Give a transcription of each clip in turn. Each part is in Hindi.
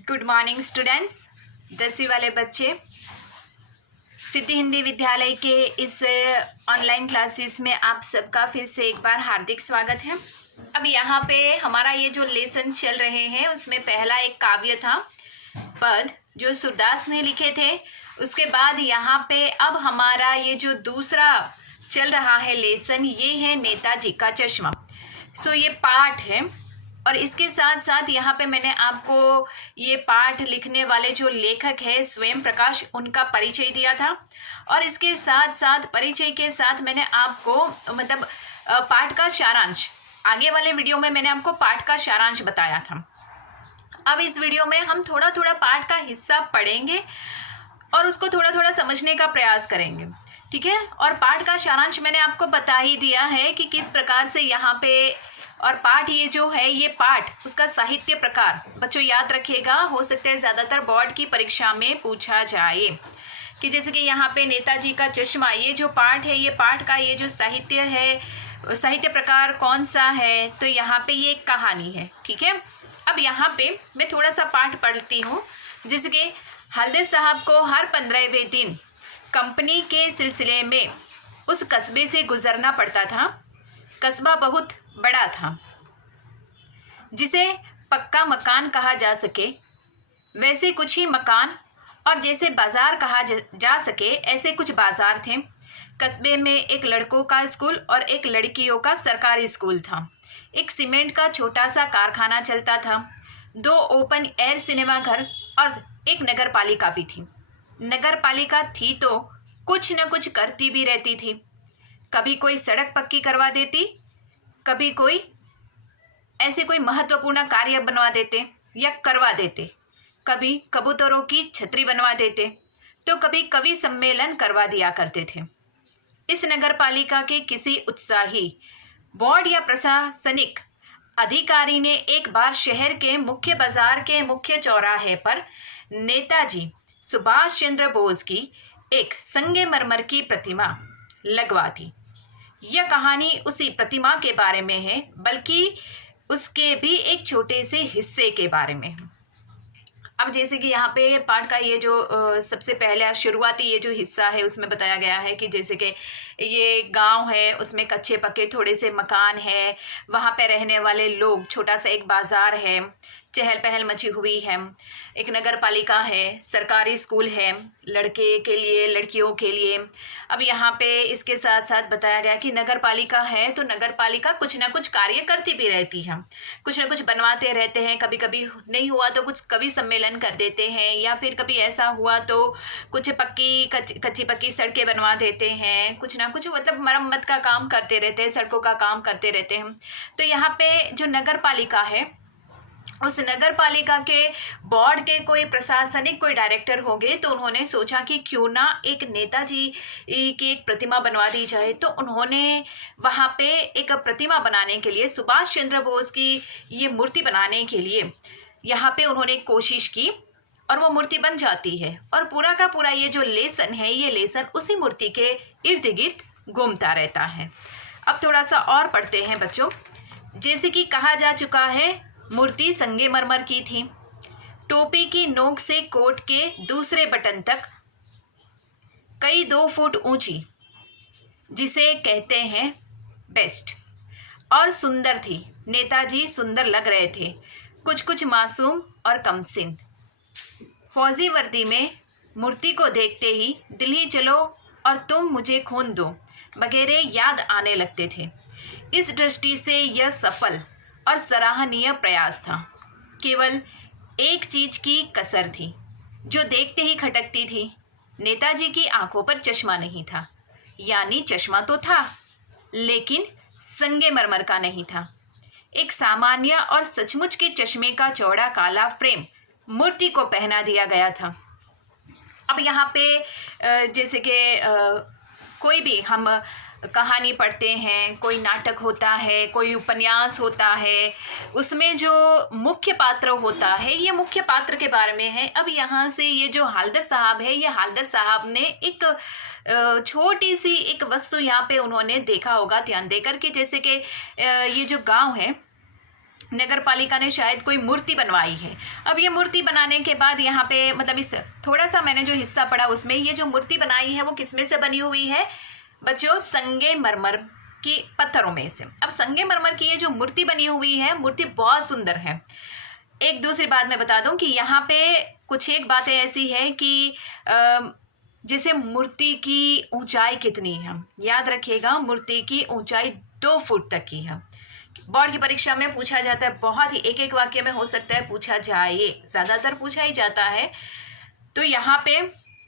Good morning students. 10वीं वाले बच्चे, सिद्धि हिंदी विद्यालय के इस ऑनलाइन क्लासेस में आप सबका फिर से एक बार हार्दिक स्वागत है। अब यहाँ पे हमारा ये जो लेसन चल रहे हैं उसमें पहला एक काव्य था, पद, जो सूरदास ने लिखे थे। उसके बाद यहाँ पे अब हमारा ये जो दूसरा चल रहा है लेसन, ये है नेताजी का चश्मा। सो ये पाठ है और इसके साथ साथ यहाँ पे मैंने आपको ये पाठ लिखने वाले जो लेखक है स्वयं प्रकाश, उनका परिचय दिया था। और इसके साथ साथ परिचय के साथ मैंने आपको मतलब पाठ का सारांश, आगे वाले वीडियो में मैंने आपको पाठ का सारांश बताया था। अब इस वीडियो में हम थोड़ा थोड़ा पाठ का हिस्सा पढ़ेंगे और उसको थोड़ा थोड़ा समझने का प्रयास करेंगे, ठीक है। और पाठ का सारांश मैंने आपको बता ही दिया है कि किस प्रकार से यहाँ पे, और पाठ ये जो है, ये पाठ उसका साहित्य प्रकार बच्चों याद रखिएगा, हो सकता है ज़्यादातर बोर्ड की परीक्षा में पूछा जाए कि जैसे कि यहाँ पे नेताजी का चश्मा, ये जो पाठ है, ये पाठ का ये जो साहित्य है, साहित्य प्रकार कौन सा है, तो यहाँ पे ये एक कहानी है, ठीक है। अब यहाँ पे मैं थोड़ा सा पाठ पढ़ती हूँ। जैसे कि हल्दर साहब को हर 15वें दिन कंपनी के सिलसिले में उस कस्बे से गुजरना पड़ता था। कस्बा बहुत बड़ा था, जिसे पक्का मकान कहा जा सके वैसे कुछ ही मकान, और जैसे बाजार कहा जा सके ऐसे कुछ बाजार थे। कस्बे में एक लड़कों का स्कूल और एक लड़कियों का सरकारी स्कूल था। एक सीमेंट का छोटा सा कारखाना चलता था। 2 ओपन एयर सिनेमा घर और एक नगर पालिका भी थी। नगर पालिका थी तो कुछ न कुछ करती भी रहती थी। कभी कोई सड़क पक्की करवा देती, कभी कोई ऐसे कोई महत्वपूर्ण कार्य बनवा देते या करवा देते, कभी कबूतरों की छतरी बनवा देते, तो कभी कवि सम्मेलन करवा दिया करते थे। इस नगर पालिका के किसी उत्साही बोर्ड या प्रशासनिक अधिकारी ने एक बार शहर के मुख्य बाजार के मुख्य चौराहे पर नेताजी सुभाष चंद्र बोस की एक संगमरमर की प्रतिमा लगवा दी। यह कहानी उसी प्रतिमा के बारे में है, बल्कि उसके भी एक छोटे से हिस्से के बारे में है। अब जैसे कि यहाँ पे पाठ का ये जो सबसे पहला शुरुआती ये जो हिस्सा है, उसमें बताया गया है कि जैसे कि ये गांव है, उसमें कच्चे पक्के थोड़े से मकान है, वहाँ पे रहने वाले लोग, छोटा सा एक बाजार है, चहल पहल मची हुई है, एक नगर पालिका है, सरकारी स्कूल है लड़के के लिए, लड़कियों के लिए। अब यहाँ पे इसके साथ साथ बताया गया कि नगर पालिका है तो नगर पालिका कुछ ना कुछ कार्य करती भी रहती है, कुछ ना कुछ बनवाते रहते हैं। कभी कभी नहीं हुआ तो कुछ कवि सम्मेलन कर देते हैं, या फिर कभी ऐसा हुआ तो कुछ कच्ची पक्की सड़कें बनवा देते हैं, कुछ ना कुछ मतलब मरम्मत का काम करते रहते हैं, सड़कों का काम करते रहते हैं। तो यहाँ पे जो नगर पालिका है, उस नगर पालिका के बोर्ड के कोई प्रशासनिक कोई डायरेक्टर होंगे, तो उन्होंने सोचा कि क्यों ना एक नेताजी की एक प्रतिमा बनवा दी जाए। तो उन्होंने वहाँ पे एक प्रतिमा बनाने के लिए, सुभाष चंद्र बोस की ये मूर्ति बनाने के लिए यहाँ पे उन्होंने कोशिश की और वो मूर्ति बन जाती है। और पूरा का पूरा ये जो लेसन है, ये लेसन उसी मूर्ति के इर्द गिर्द घूमता रहता है। अब थोड़ा सा और पढ़ते हैं बच्चों। जैसे कि कहा जा चुका है, मूर्ति संगमरमर की थी। टोपी की नोक से कोट के दूसरे बटन तक कई 2 फुट ऊंची, जिसे कहते हैं बेस्ट, और सुंदर थी। नेताजी सुंदर लग रहे थे, कुछ कुछ मासूम और कमसिन। फौजी वर्दी में मूर्ति को देखते ही दिल ही चलो और तुम मुझे खून दो वगैरह याद आने लगते थे। इस दृष्टि से यह सफल और सराहनीय प्रयास था। केवल एक चीज की कसर थी, जो देखते ही खटकती थी। नेताजी की आंखों पर चश्मा नहीं था, यानी चश्मा तो था लेकिन संगमरमर का नहीं था। एक सामान्य और सचमुच के चश्मे का चौड़ा काला फ्रेम मूर्ति को पहना दिया गया था। अब यहाँ पे जैसे कि कोई भी हम कहानी पढ़ते हैं, कोई नाटक होता है, कोई उपन्यास होता है, उसमें जो मुख्य पात्र होता है, ये मुख्य पात्र के बारे में है। अब यहाँ से ये जो हल्दर साहब है, ये हल्दर साहब ने एक छोटी सी एक वस्तु यहाँ पे उन्होंने देखा होगा ध्यान देकर कि जैसे कि ये जो गांव है, नगर पालिका ने शायद कोई मूर्ति बनवाई है। अब ये मूर्ति बनाने के बाद यहाँ पे मतलब इस थोड़ा सा मैंने जो हिस्सा पढ़ा उसमें ये जो मूर्ति बनाई है वो किसमें से बनी हुई है बच्चों? संगमरमर की पत्थरों में से। अब संगमरमर की ये जो मूर्ति बनी हुई है, मूर्ति बहुत सुंदर है। एक दूसरी बात मैं बता दूं कि यहाँ पे कुछ एक बातें ऐसी है कि जैसे मूर्ति की ऊंचाई कितनी है, याद रखिएगा मूर्ति की ऊंचाई 2 फुट तक की है। बोर्ड की परीक्षा में पूछा जाता है, बहुत ही एक एक वाक्य में हो सकता है पूछा जाए, ज़्यादातर पूछा ही जाता है। तो यहाँ पे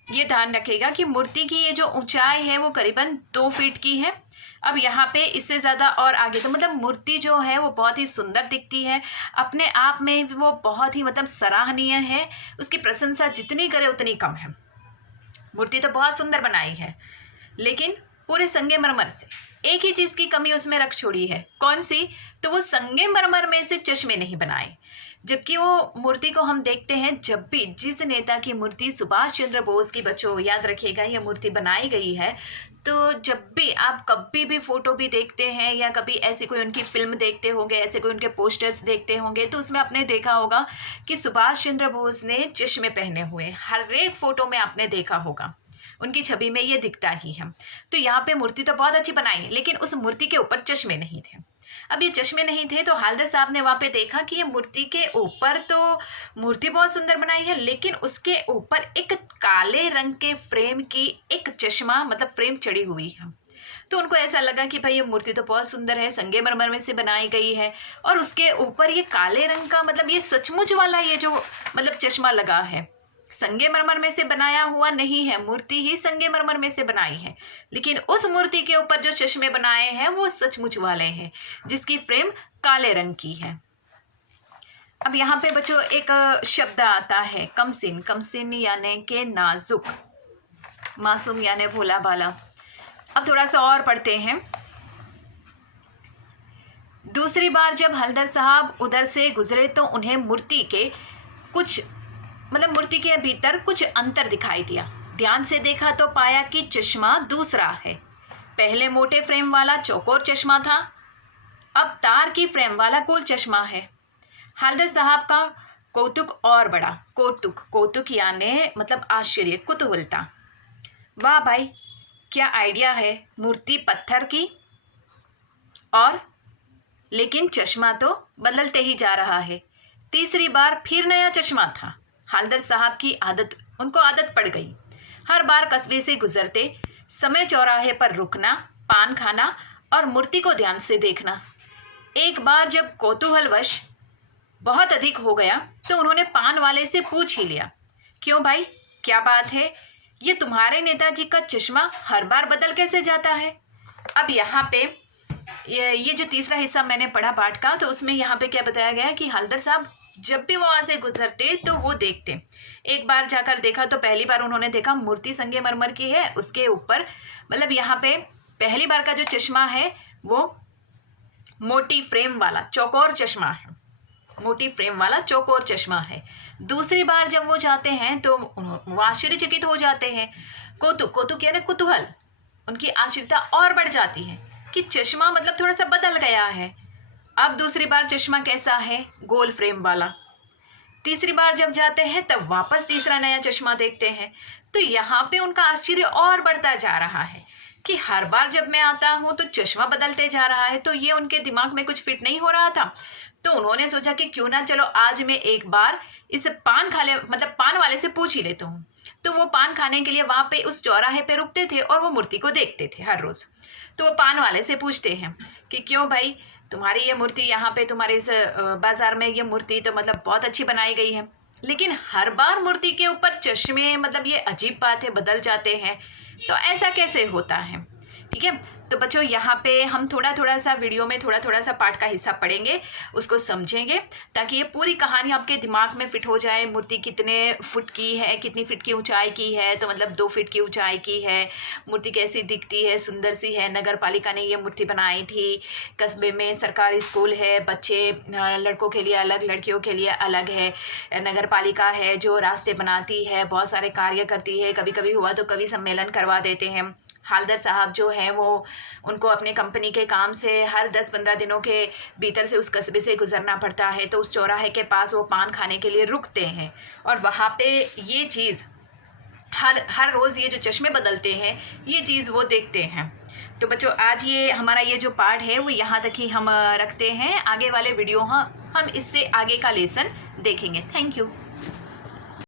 ये ध्यान रखिएगा कि मूर्ति की ये जो ऊंचाई है वो करीबन 2 फीट की है। अब यहाँ पे इससे ज़्यादा और आगे तो मतलब मूर्ति जो है वो बहुत ही सुंदर दिखती है, अपने आप में वो बहुत ही मतलब सराहनीय है। उसकी प्रशंसा जितनी करे उतनी कम है। मूर्ति तो बहुत सुंदर बनाई है, लेकिन पूरे संगमरमर से एक ही चीज़ की कमी उसमें रख छोड़ी है। कौन सी? तो वो संगमरमर में से चश्मे नहीं बनाए। जबकि वो मूर्ति को हम देखते हैं जब भी जिस नेता की मूर्ति, सुभाष चंद्र बोस की, बच्चों याद रखिएगा ये मूर्ति बनाई गई है, तो जब भी आप कभी भी फोटो भी देखते हैं या कभी ऐसी कोई उनकी फिल्म देखते होंगे, ऐसे कोई उनके पोस्टर्स देखते होंगे, तो उसमें आपने देखा होगा कि सुभाष चंद्र बोस ने चश्मे पहने हुए, हर एक फोटो में आपने देखा होगा, उनकी छवि में ये दिखता ही है। तो यहाँ पे मूर्ति तो बहुत अच्छी बनाई है, लेकिन उस मूर्ति के ऊपर चश्मे नहीं थे। अब ये चश्मे नहीं थे तो हालदर साहब ने वहाँ पे देखा कि ये मूर्ति के ऊपर तो मूर्ति बहुत सुंदर बनाई है, लेकिन उसके ऊपर एक काले रंग के फ्रेम की एक चश्मा मतलब फ्रेम चढ़ी हुई है। तो उनको ऐसा लगा कि भाई ये मूर्ति तो बहुत सुंदर है, संगमरमर में से बनाई गई है, और उसके ऊपर ये काले रंग का मतलब ये सचमुच वाला ये जो मतलब चश्मा लगा है, संगमरमर में से बनाया हुआ नहीं है, मूर्ति ही संगमरमर में से बनाई है, लेकिन उस मूर्ति के ऊपर जो चश्मे बनाए हैं वो सचमुच वाले हैं, जिसकी फ्रेम काले रंग की है। अब यहाँ पे बच्चों एक शब्द आता है कमसिन। कमसिन यानी के नाजुक, मासूम यानी भोला भाला। अब थोड़ा सा और पढ़ते हैं। दूसरी बार जब हलदर साहब उधर से गुजरे तो उन्हें मूर्ति के कुछ मतलब मूर्ति के भीतर कुछ अंतर दिखाई दिया। ध्यान से देखा तो पाया कि चश्मा दूसरा है। पहले मोटे फ्रेम वाला चौकोर चश्मा था, अब तार की फ्रेम वाला गोल चश्मा है। हलदर साहब का कौतुक और बड़ा। कौतुक यानी मतलब आश्चर्य, कुतूहलता। वाह भाई क्या आइडिया है, मूर्ति पत्थर की और लेकिन चश्मा तो बदलते ही जा रहा है। तीसरी बार फिर नया चश्मा था। हलदर साहब की उनको आदत पड़ गई। हर बार कस्बे से गुजरते समय चौराहे पर रुकना, पान खाना और मूर्ति को ध्यान से देखना। एक बार जब कौतूहलवश बहुत अधिक हो गया तो उन्होंने पान वाले से पूछ ही लिया, क्यों भाई क्या बात है, ये तुम्हारे नेताजी का चश्मा हर बार बदल कैसे जाता है? अब यहाँ पे ये जो तीसरा हिस्सा मैंने पढ़ा पाठ का, तो उसमें यहाँ पे क्या बताया गया कि हलदर साहब जब भी वहाँ से गुजरते तो वो देखते। एक बार जाकर देखा तो पहली बार उन्होंने देखा मूर्ति संगमरमर की है, उसके ऊपर मतलब यहाँ पे पहली बार का जो चश्मा है वो मोटी फ्रेम वाला चौकोर चश्मा है, मोटी फ्रेम वाला चौकोर चश्मा है। दूसरी बार जब वो जाते हैं तो वो आश्चर्यचकित हो जाते हैं। कौतुक यानी कुतूहल, उनकी आश्चर्यता और बढ़ जाती है कि चश्मा मतलब थोड़ा सा बदल गया है। अब दूसरी बार चश्मा कैसा है, गोल फ्रेम वाला। तीसरी बार जब जाते हैं तब वापस तीसरा नया चश्मा देखते हैं। तो यहाँ पे उनका आश्चर्य और बढ़ता जा रहा है कि हर बार जब मैं आता हूँ तो चश्मा बदलते जा रहा है। तो ये उनके दिमाग में कुछ फिट नहीं हो रहा था। तो उन्होंने सोचा कि क्यों ना चलो आज मैं एक बार इस पान वाले से पूछ ही लेता हूँ। तो वो पान खाने के लिए वहाँ पे उस चौराहे पे रुकते थे और वो मूर्ति को देखते थे हर रोज़। तो वो पान वाले से पूछते हैं कि क्यों भाई तुम्हारी ये मूर्ति यहाँ पे तुम्हारे इस बाज़ार में ये मूर्ति तो मतलब बहुत अच्छी बनाई गई है, लेकिन हर बार मूर्ति के ऊपर चश्मे मतलब ये अजीब बात है बदल जाते हैं, तो ऐसा कैसे होता है? ठीक है, तो बच्चों यहाँ पे हम थोड़ा सा वीडियो में थोड़ा सा पाठ का हिस्सा पढ़ेंगे, उसको समझेंगे ताकि ये पूरी कहानी आपके दिमाग में फिट हो जाए। मूर्ति कितने फुट की है, कितनी फीट की ऊंचाई की है, तो मतलब 2 फीट की ऊंचाई की है। मूर्ति कैसी दिखती है, सुंदर सी है। नगर पालिका ने ये मूर्ति बनाई थी। कस्बे में सरकारी स्कूल है, बच्चे लड़कों के लिए अलग, लड़कियों के लिए अलग है। नगर पालिका है जो रास्ते बनाती है, बहुत सारे कार्य करती है। कभी कभी हुआ तो कवि सम्मेलन करवा देते हैं। हालदर साहब जो है वो उनको अपने कंपनी के काम से हर 10-15 दिनों के भीतर से उस कस्बे से गुजरना पड़ता है, तो उस चौराहे के पास वो पान खाने के लिए रुकते हैं और वहाँ पे ये चीज़ हर रोज़ ये जो चश्मे बदलते हैं ये चीज़ वो देखते हैं। तो बच्चों आज ये हमारा ये जो पार्ट है वो यहाँ तक ही हम रखते हैं। आगे वाले वीडियो हम इससे आगे का लेसन देखेंगे। Thank you.